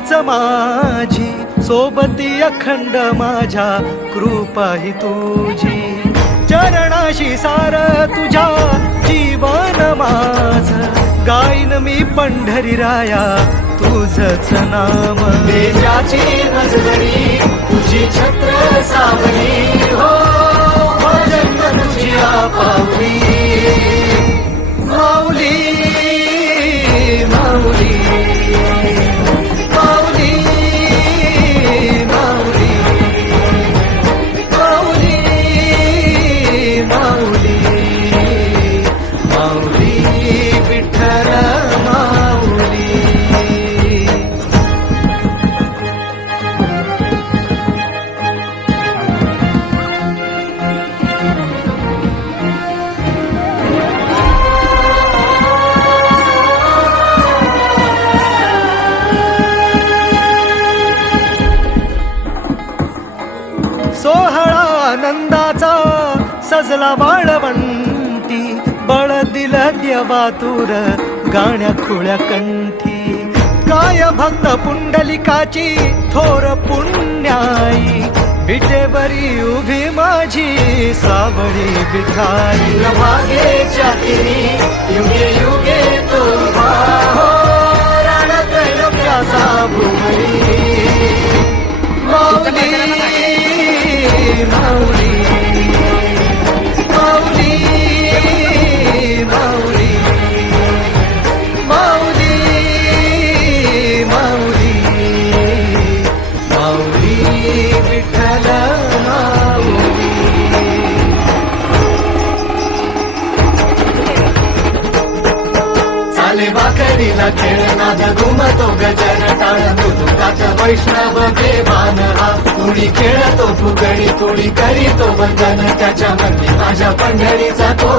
तूच माझी सोबती अखंड माझ्या कृपा ही तुझी. चरणाशी सार तुझ्या जीवन माझ. गाईन मी पंढरी राया तुझच नाम. देशाची नजरी तुझी छत्र सावली. हो, हो भजन तुझी पावली गाजला बाळवंटी बळ दिलं देवातूर गाण्या खुळ्या कंठी. काय भक्त पुंडलिकाची थोर पुण्याई. विटेवरी उभी माझी सावळी बिठाई. मागे युगे युगे तो हो रणत्रयोग्याचा माऊली माऊली. नाद घुमतो गजर टाळ मृदुकाच वैष्णव देवान हा. कुणी खेळतो फुगडी कुणी करीतो वंदन. त्याच्या मध्ये माझ्या पंढरीचा तो